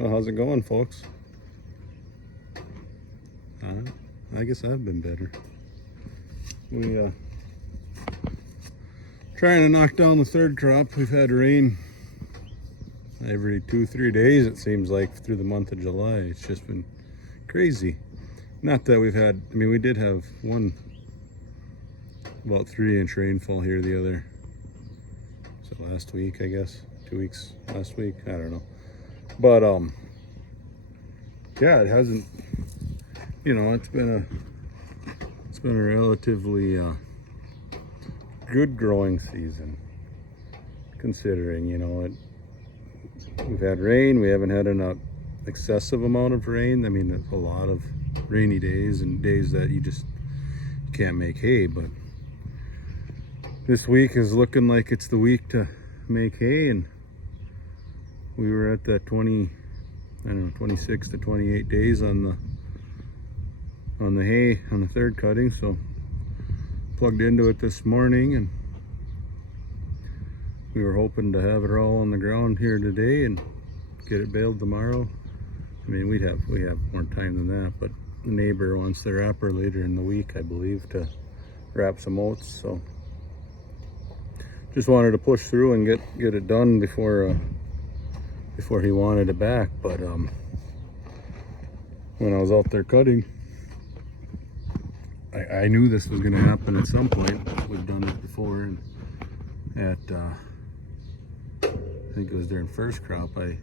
Well, how's it going, folks? I guess I've been better. We trying to knock down the third crop. We've had rain every 2-3 days, it seems like, through the month of July. It's just been crazy. Not that we've had, I mean, we did have one about 3-inch rainfall here the other, so last week, I guess, 2 weeks, last week, I don't know. But yeah, it hasn't, you know, it's been a relatively good growing season, considering, you know, we've had rain. We haven't had an excessive amount of rain. I mean, a lot of rainy days and days that you just can't make hay, but this week is looking like it's the week to make hay, and we were at that 26 to 28 days on the hay on the third cutting, so plugged into it this morning, and we were hoping to have it all on the ground here today and get it baled tomorrow. I mean, we have more time than that, but the neighbor wants the wrapper later in the week, I believe, to wrap some oats, so just wanted to push through and get it done before he wanted it back. But when I was out there cutting, I knew this was going to happen at some point. We've done it before, and at I think it was during first crop, I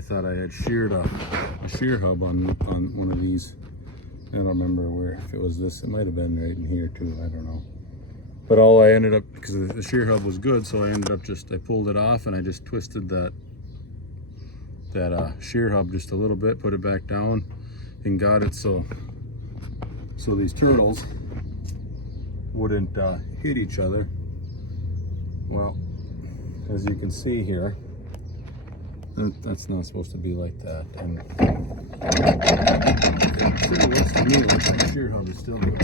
thought I had sheared a shear hub on one of these. I don't remember where, if it was this, it might have been right in here too, I don't know. But all I ended up, because the shear hub was good, so I ended up I pulled it off and I just twisted that shear hub just a little bit, put it back down, and got it so these turtles wouldn't hit each other. Well, as you can see here, that's not supposed to be like that, and it still looks to me like that shear hub is still good.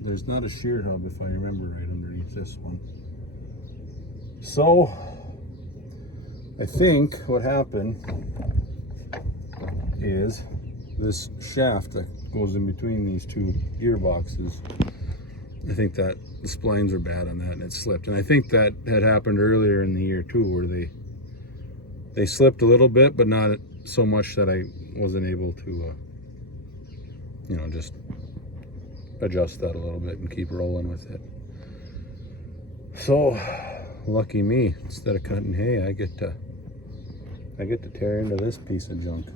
There's not a shear hub, if I remember right, underneath this one. So I think what happened is this shaft that goes in between these two gearboxes, I think that the splines are bad on that and it slipped. And I think that had happened earlier in the year too, where they slipped a little bit, but not so much that I wasn't able to you know, just adjust that a little bit and keep rolling with it. So lucky me, instead of cutting hay, I get to tear into this piece of junk.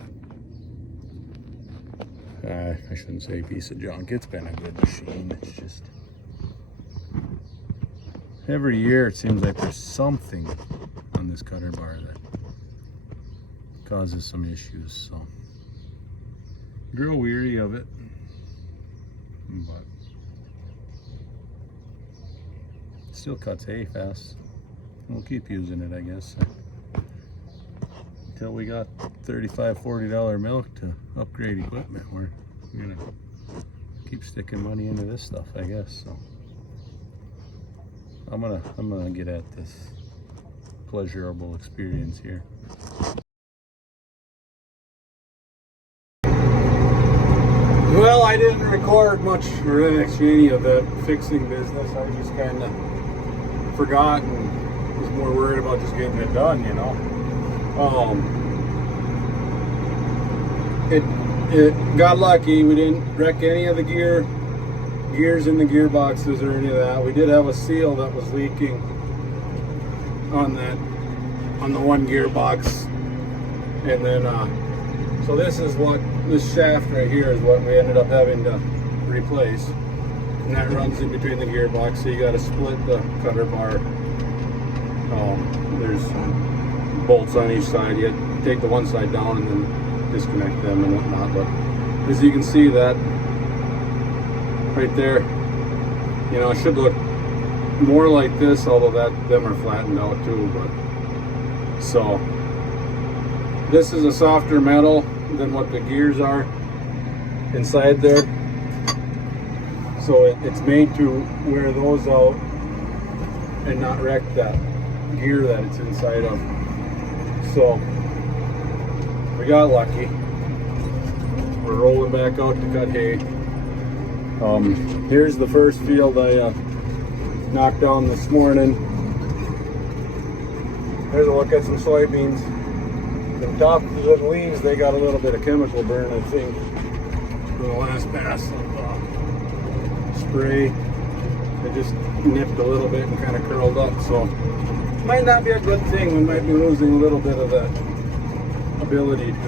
I shouldn't say piece of junk. It's been a good machine. It's just every year it seems like there's something on this cutter bar that causes some issues, so grow weary of it, but still cuts hay fast. We'll keep using it, I guess, until we got $35-40 milk to upgrade equipment. We're gonna keep sticking money into this stuff, I guess. So I'm gonna get at this pleasurable experience here. Well, I didn't record much or actually any of that fixing business. I just kind of forgot and was more worried about just getting it done, you know. It got lucky. We didn't wreck any of the gears in the gearboxes or any of that. We did have a seal that was leaking on the one gearbox, and then so this shaft right here is what we ended up having to replace, and that runs in between the gearbox, so you got to split the cutter bar. There's bolts on each side. You take the one side down and then disconnect them and whatnot. But as you can see, that right there, you know, it should look more like this, although them are flattened out too. But so this is a softer metal than what the gears are inside there, so it's made to wear those out and not wreck that gear that it's inside of. So we got lucky. We're rolling back out to cut hay. Here's the first field I knocked down this morning. Here's a look at some soybeans. The top of the leaves, they got a little bit of chemical burn, I think, for the last pass of spray. They just nipped a little bit and kind of curled up, so might not be a good thing. We might be losing a little bit of that ability to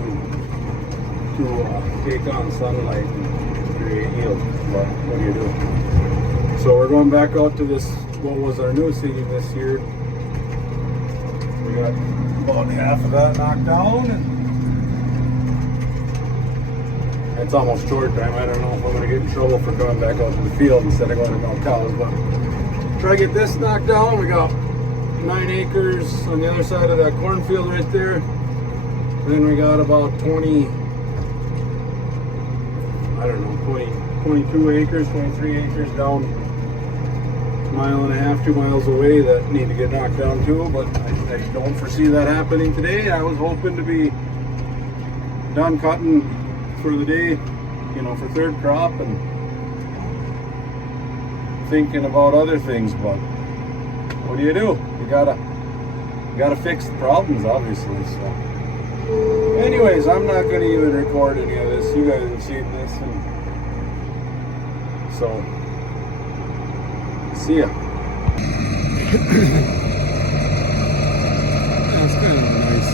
take on sunlight and create yield. But what do you do? So we're going back out to this, what was our new seeding this year. We got about half of that knocked down, and it's almost short time. I don't know if I'm going to get in trouble for going back out to the field instead of going to milk cows, but try to get this knocked down. We got 9 acres on the other side of that cornfield right there. Then we got about 22 acres, 23 acres down a mile and a half, 2 miles away that need to get knocked down too, but I don't foresee that happening today. I was hoping to be done cutting for the day, you know, for third crop, and thinking about other things, but what do? You gotta fix the problems, obviously. So anyways, I'm not gonna even record any of this. You guys have seen this, and so see ya. That's kind of nice.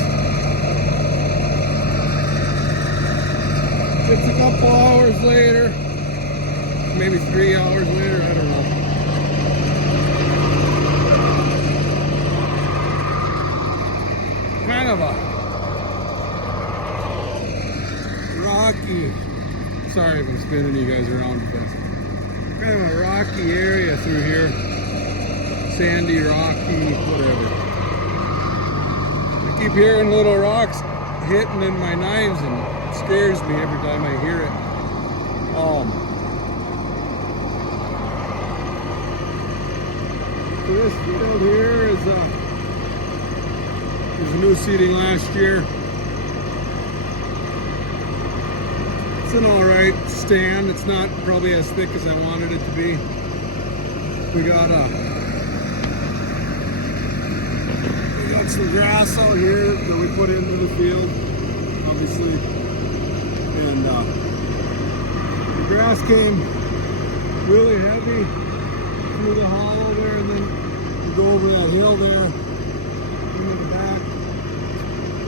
It's a couple hours later, maybe 3 hours later, I don't know. Kind of a rocky, sorry if I'm spinning you guys around with this. Kind of a rocky area through here. Sandy, rocky, whatever. I keep hearing little rocks hitting in my knives, and it scares me every time I hear it. So this field here is a new seeding last year. It's an alright stand. It's not probably as thick as I wanted it to be. We got some grass out here that we put into the field, obviously. And the grass came really heavy through the hollow there, and then you go over that hill there into the back.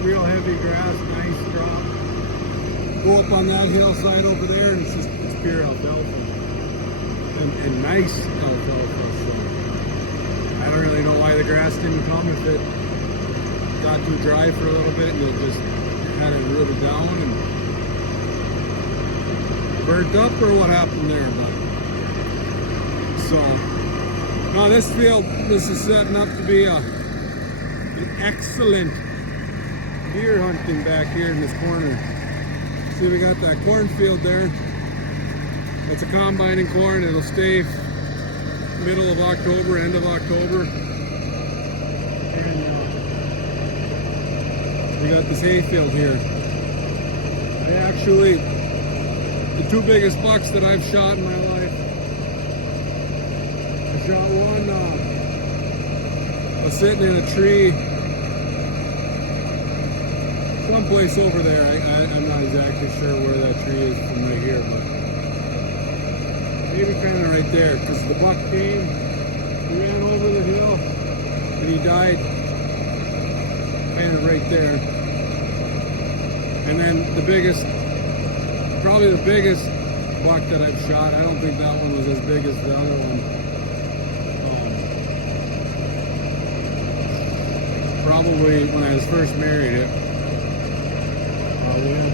Real heavy grass, nice drop. Go up on that hillside over there, and it's pure alfalfa. And nice alfalfa. So I don't really know why the grass didn't come. If it got too dry for a little bit and it just had it rooted down and burnt up, or what happened there. But so now this field, this is setting up to be an excellent deer hunting back here in this corner. See, we got that cornfield there. It's a combining corn. It'll stay middle of October, end of October. And we got this hay field here. I actually, the 2 biggest bucks that I've shot in my life, I shot one, was sitting in a tree someplace over there. I'm not exactly sure where that tree is from right here, but maybe kind of right there, because the buck came, he ran over the hill, and he died kind of right there. And then the biggest, probably the biggest buck that I've shot, I don't think that one was as big as the other one. Probably when I was first married it.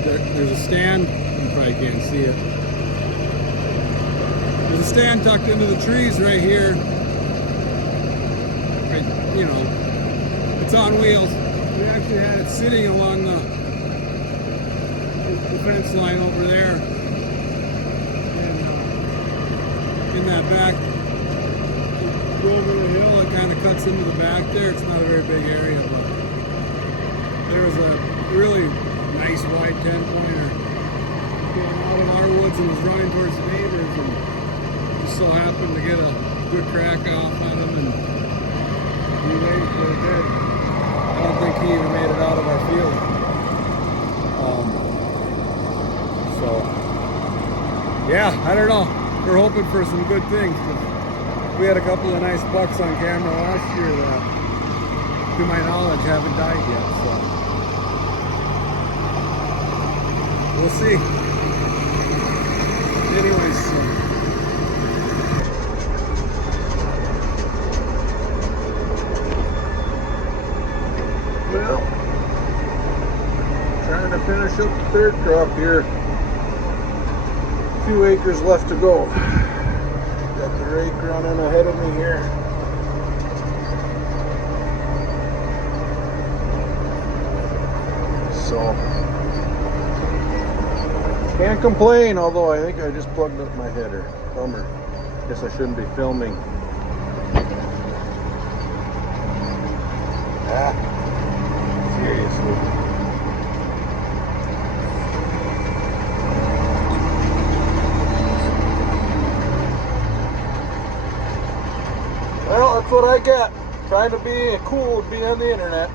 There's a stand, you probably can't see it. There's a stand tucked into the trees right here. Right, you know, it's on wheels. We actually had it sitting along the fence line over there. And in that back, go over the hill, it kind of cuts into the back there. It's not a very big area, but there was a really nice wide 10-pointer. Came out of our woods and was running towards the neighbors, and just so happened to get a good crack off on him, and he waited for a bit. I don't think he even made it out of our field. So, yeah, I don't know. We're hoping for some good things. We had a couple of nice bucks on camera last year that, to my knowledge, haven't died yet. So, we'll see. Anyways, well, trying to finish up the third crop here. A few acres left to go. Got the rake running ahead of me here. So, can't complain, although I think I just plugged up my header. Bummer. Guess I shouldn't be filming. Seriously. Well, that's what I get. Trying to be cool and be on the internet.